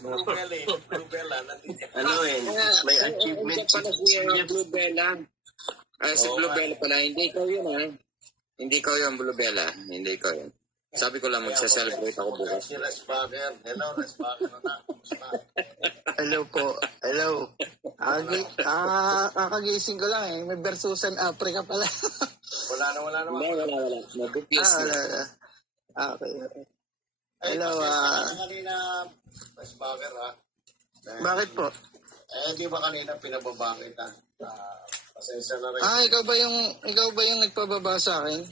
Bluebell eh. Bluebell nandito. Ano may achievement pala si Blue Bella. Si Oo, Blue nga. Bella pala, hindi ikaw yun Hindi ikaw yun, Blue Bella. Hindi ikaw yun. Sabi ko lang, magsa-celebrate ako bukas. Si Resbager. Hello, Resbager na. Kumusta? Hello po. Hello. Kakagising ko lang May Versusan Africa pala. Wala na. Wala. Mag-confuse wala. Okay. Ay, Hello, pasensya ka na kanina, Resbager ha. Bakit po? Di ba kanina pinababa kita? Pasensya na rin. Ikaw ba yung nagpababa sa akin?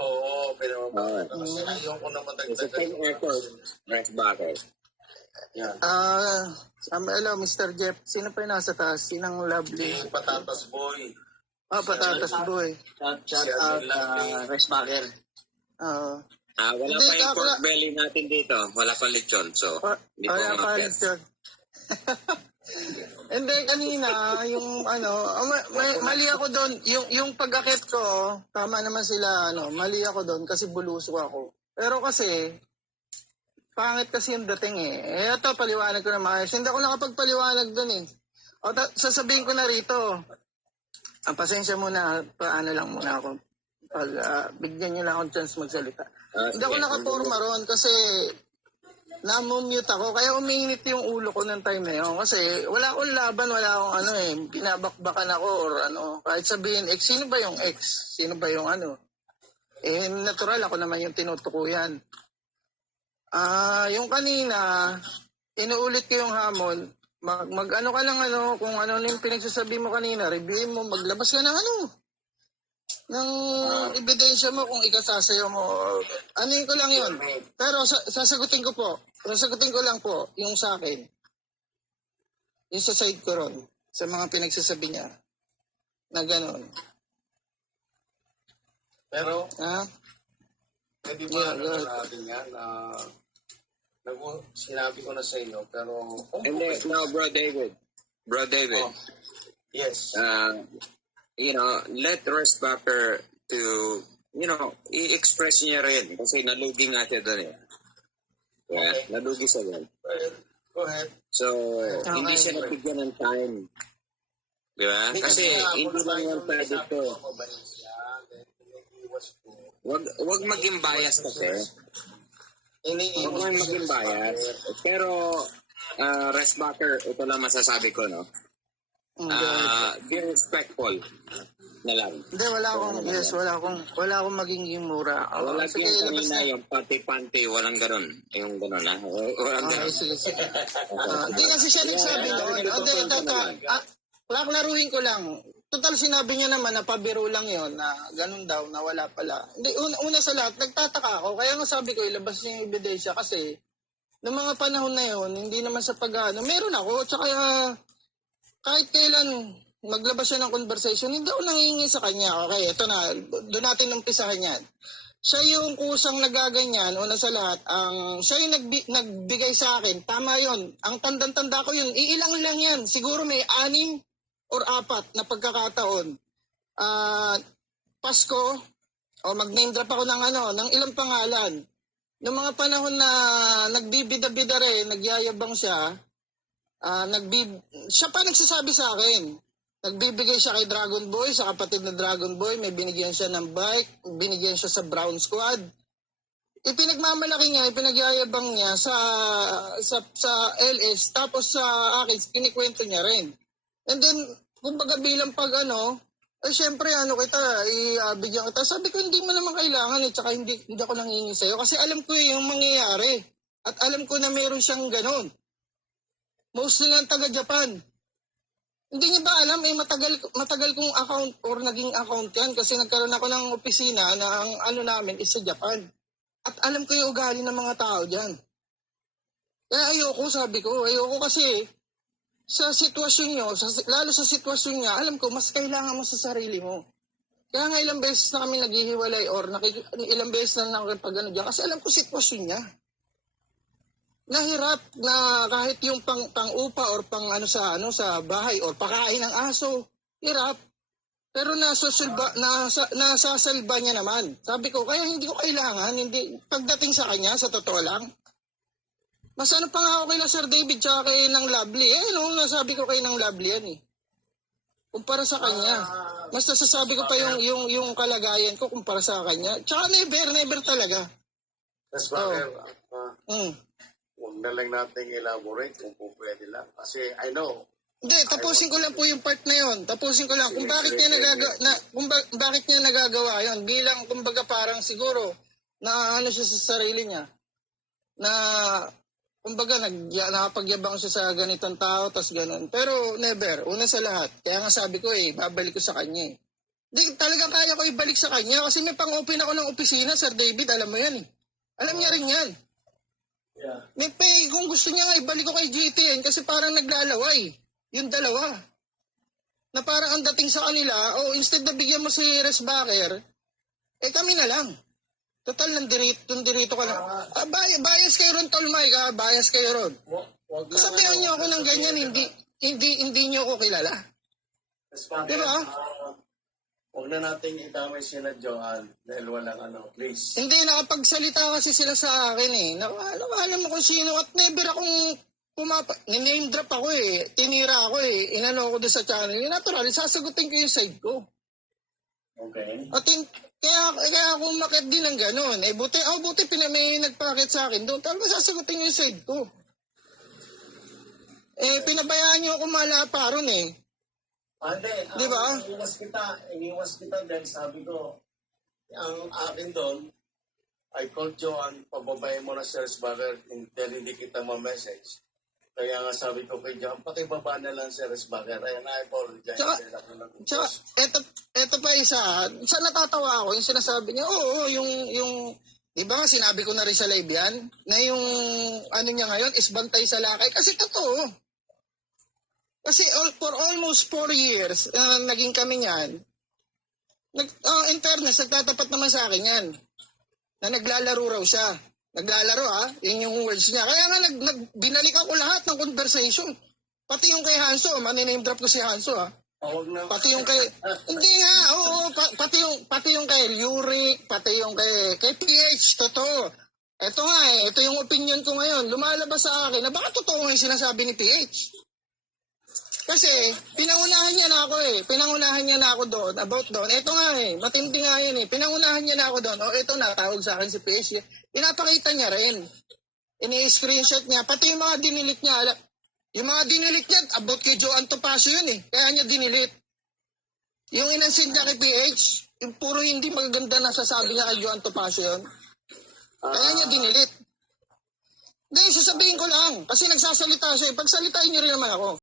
Oo, pinababa kita. Kasi ayoko na Sa matagdagan. time effort, rest bucket. Yan. Hello, Mr. Jeff. Sino pa yung nasa taas? Sinang lovely? Si Patatas Boy. Patatas boy. Shout out Resbacher. Oo. Wala Hindi, pa yung pork belly natin dito. Wala pa lechon. So, hindi po Wala pa mag-guess. yun. Hindi, kanina, yung mali ako doon. Yung pag-akit ko, tama naman sila, mali ako doon kasi buluso ako. Pero kasi, pangit kasi yung dating ito, paliwanag ko na maayos. Hindi ako nakapagpaliwanag doon sasabihin ko na rito. Pasensya muna, paano lang muna ako. Bigyan niyo lang akong chance magsalita. Hindi ako nakaporma ron kasi namumute ako. Kaya uminit yung ulo ko ng time na yun. Kasi wala akong laban, wala akong pinabakbakan ako or Kahit sabihin, sino ba yung ex? Sino ba yung natural ako naman yung tinutukuyan. Yung kanina, inuulit ko yung hamon. Mag-ano ka lang kung ano yung pinagsasabi mo kanina, reviewin mo, maglabas ka ng ng ebidensya mo kung ikasasayo mo. Anuin ko lang yun. Pero sasagutin ko lang po yung sa akin. Yung sa side ko ron, sa mga pinagsasabi niya na gano'n. Pero, pwede ba natin yan? Sinabi ko na sa inyo, pero... Hindi, no, Bro David. Yes. Let Resbacher to, i-express niya rin. Kasi nalugi nga siya doon Yeah, Okay. nalugi siya doon. Go ahead. So, hindi siya nabigyan ng time. Di ba? Kasi hindi lang yung pwede to. Wag maging bias kasi. Huwag mo maging bias. Pero, Resbacher, ito lang masasabi ko, be respectful na lang. Hindi, wala akong maging mura. Wala yung kanina yung pati-panti, walang ganun. Yung ganun walang ganun. Sige. Hindi kasi siya nagsabi noon. Laruin ko lang. Total sinabi niya naman na pabiro lang yon na ganun daw, na wala pala. Hindi, una sa lahat, nagtataka ako. Kaya nga sabi ko, ilabas niya yung ebidensya kasi noong mga panahon na yon, hindi naman sa meron ako. Tsaka kahit kailan maglabas siya ng conversation, hindi ako nangingi sa kanya. Okay, ito na, doon natin umpisahan yan. Siya yung kusang nagaganyan, una sa lahat, siya yung nagbigay sa akin. Tama yon. Ang tandang-tanda ko yun, iilang lang yan. Siguro may 6 or 4 na pagkakataon. Pasko, mag-name drop ako ng ilang pangalan. Noong mga panahon na nagbibida-bida rin, nagyayabang siya, siya pa nagsasabi sa akin. Nagbibigay siya kay Dragon Boy, sa kapatid na Dragon Boy, may binigyan siya ng bike, binigyan siya sa Brown Squad. Ipinagmamalaki niya, ipinagyayabang niya sa LS, tapos sa akin, kinikwento niya rin. And then, kumbaga bilang syempre bigyan kita. Sabi ko, hindi mo naman kailangan tsaka hindi ako nangingi sa'yo. Kasi alam ko yung mangyayari. At alam ko na meron siyang ganon. Mostly lang taga-Japan. Hindi niya ba alam, matagal kong account or naging account yan kasi nagkaroon ako ng opisina na ang namin is sa Japan. At alam ko yung ugali ng mga tao dyan. Kaya ayoko kasi sa sitwasyon nyo, lalo sa sitwasyon niya, alam ko, mas kailangan mo sa sarili mo. Kaya nga ilang beses na kami naghihiwalay or ilang beses na nakipag dyan kasi alam ko sitwasyon niya. Nahirap na kahit yung pang-upa or sa bahay or pakain ng aso, hirap. Pero nasasalba niya naman. Sabi ko, kaya hindi ko kailangan, pagdating sa kanya, sa totoo lang, Mas ano pa nga ako kay Sir David tsaka kay ng Lovely. Nasabi ko kay ng Lovely yan eh. Kumpara sa kanya. Mas nasasabi ko pa yung kalagayan ko kumpara sa kanya. Tsaka never talaga. Resbacker, Mm. huwag na lang natin elaborate kung po pwede lang. Kasi I know, Hindi, tapusin ko lang po yung part na yon. Tapusin ko lang kung bakit niya bakit niya nagagawa yon bilang kumbaga parang siguro na ano siya sa sarili niya. Na kumbaga nakapagyabang siya sa ganitong tao tas ganun. Pero never, una sa lahat. Kaya nga sabi ko babalik ko sa kanya eh. Di, talaga kaya ko ibalik sa kanya kasi may pang-open ako ng opisina, Sir David, alam mo yan eh. Alam niya rin yan. yeah. May pay, kung gusto niya nga ibalik ko kay GTN kasi parang naglalaway. Yung dalawa. Na parang ang dating sa kanila, instead na bigyan mo si Resbacker, kami na lang. Total, nandito ka lang. Bias kayo ron, Tol Mike, bias kayo ron. Wag Sabihan niyo ako ng ganyan, hindi niyo ako kilala. Resbacker, Diba? Huwag na nating itamay sila Johan dahil walang please. Hindi, nakapagsalita kasi sila sa akin eh. Alam mo kung sino at never akong name drop ako eh. Tinira ako eh. Inano ako doon sa channel. Natural, sasagutin ko yung side ko. Okay. At kaya ako umakit din ng gano'n. Buti may nagpakit sa akin doon. Talaga sasagutin ko yung side ko. Pinabayaan niyo ako malapa ron eh. Ande, Di ba? iniwas kita dahil sabi ko, ang akin doon, I called Johan, pababayin mo na si Resbacker dahil hindi kita ma-message. Kaya nga sabi ko kay Johan, pakibaba na lang si Resbacker. Ayan, I apologize. Tsaka, eto pa isa, natatawa ako, yung sinasabi niya, yung di ba sinabi ko na rin sa live yan, na yung, ano niya ngayon, is bantay sa lakay, kasi totoo. Kasi for almost 4 years, naging kami niyan, in fairness, nagtatapat naman sa akin yan, na naglalaro raw siya. Naglalaro yun yung words niya. Kaya nga binalikan ko lahat ng conversation. Pati yung kay Hanso, maniname drop ko si Hanso Pati yung kay, hindi nga, pati yung kay Lyric, pati yung kay PH, totoo. Ito nga ito yung opinion ko ngayon, lumalabas sa akin na baka totoo nga yung sinasabi ni PH. Kasi, pinangunahan niya na ako doon, about doon. Ito nga matindi nga yun pinangunahan niya na ako doon. Ito na, tawag sa akin si PH. Pinapakita niya rin. Ini-screenshot niya, pati yung mga dinilit niya. Yung mga dinilit niya, about kay Joan Topacio yun Kaya niya dinilit. Yung inansin niya kay PH, yung puro hindi magaganda na sasabi niya kay Joan Topacio yun. Kaya niya dinilit. Hindi, sasabihin ko lang. Kasi nagsasalita siya. Pagsalitain niyo rin naman ako.